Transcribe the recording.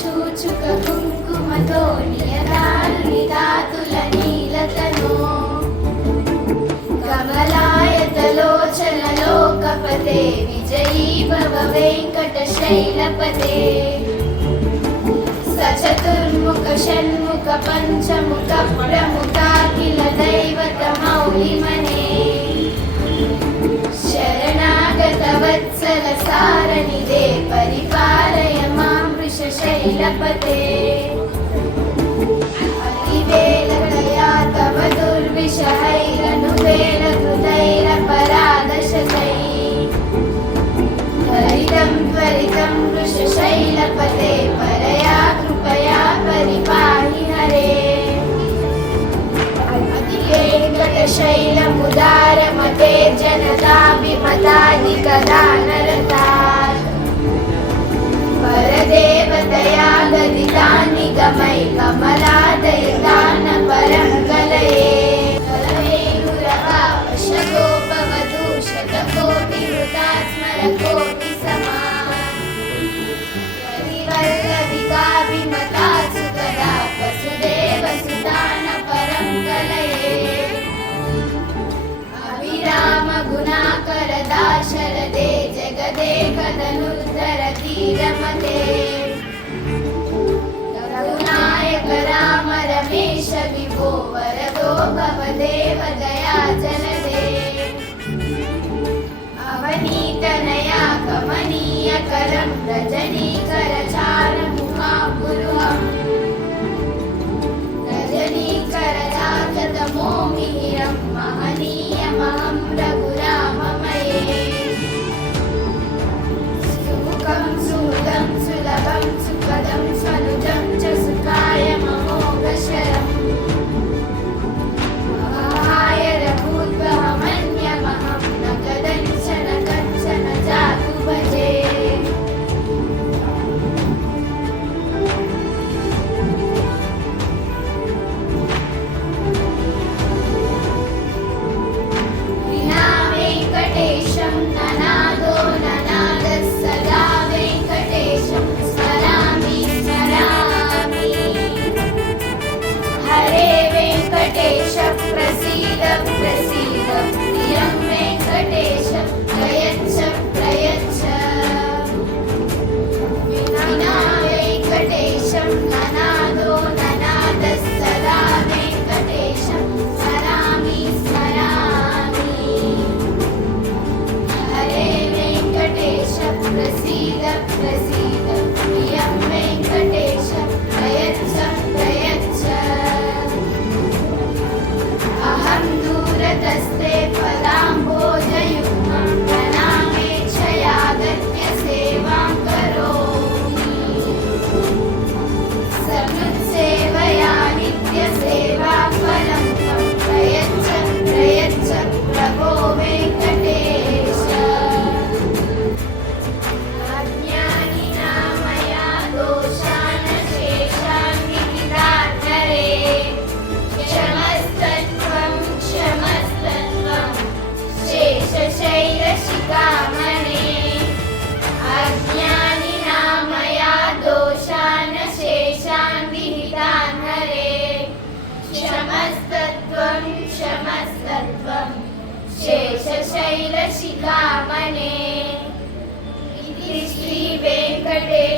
చూచుక కుంకుమతో నియదాతుల నీలతనో కమలాయతలోచన లోకపతే విజయీ భవ వెంకటశైలపతే సచతుర్ముఖ షణ్ముఖ పంచముఖ ప్రముఖాఖిల దైవత మౌలిమనే శరణాగత వత్సల సారణిదే పరిపాలయ మాం వృషశైలపతే అతివేలతయా తవ దుర్విషహైరనువేలకృతైరపరాధశతై త్వరితం త్వరితం వృషశైలపతే పరయా కృపయా పరిపాహి హరే వెంకటశైలముదారమతే జనతాభిమతాధికదానరతాత్ పరదేవతయా గదితాని గమై కమలాదయదాన పరం గలయే కలవేణురవాపశకోపవధూ శతకోటి హృతాస్మర కోటి సమా హరివల్లవికాభిమతా సుకదా వసుదేవ సుతాన పరం గలయే అభిరామ గుణాకర దాశరథే జగదేకధనుర్ధర తీరమతే రఘునాయక రామ రమేశ విభో వరదో భవదేవ దయా జలదే అవనీతనయా కమనీయ కరం రజనీకర చారముఖాపురుహం రజనీకర జాతతమో మిహిరం మహనీయమహం రఘురామమయే సుముఖం సుహృదం సులభం సుపదం స్వనుజం చ సుఖాయ మమోఘశరం మహాయ రఘూద్వహమన్యమహం న కదంచన కంచన జాతు భజే వినా వెంకటేశం ననాదో ననాదః సదా వెంకటేశం స్మరామి స్మరామి హరే వెంకటేశ ప్రసీద ప్రసీద ప్రియం వెంకటేశ ప్రయచ్చ ప్రయచ్చ వినా వెంకటేశం ననాదో ననాదః సదా వెంకటేశం స్మరామి స్మరామి హరే వెంకటేశ ప్రసీద ప్రసీద ప్రియం వెంకటేశ ప్రయచ్చ ప్రయచ్చ అహం దూరతస్తే పదాంబోజయుగ్మం ప్రణామేచ్ఛయాగత్య సేవాం కరోమి సమృత్సేవయా నిత్యసేవా ఫలం త్వం ప్రయచ్చ ప్రయచ్చ ప్రభో వెంకటేశ అజ్ఞానినామయా దోషాన శేషాన్ విహితార్థరే క్షమస్తత్వం క్షమస్తత్వం శేషశైలశిఖామణే అజ్ఞానినామయా దోషాన శేషాన్ విహితాన్ హరే క్షమస్తత్వం క్షమస్తత్వం శేషశైలశిఖామణే ఇది శ్రీ వెంకటేశ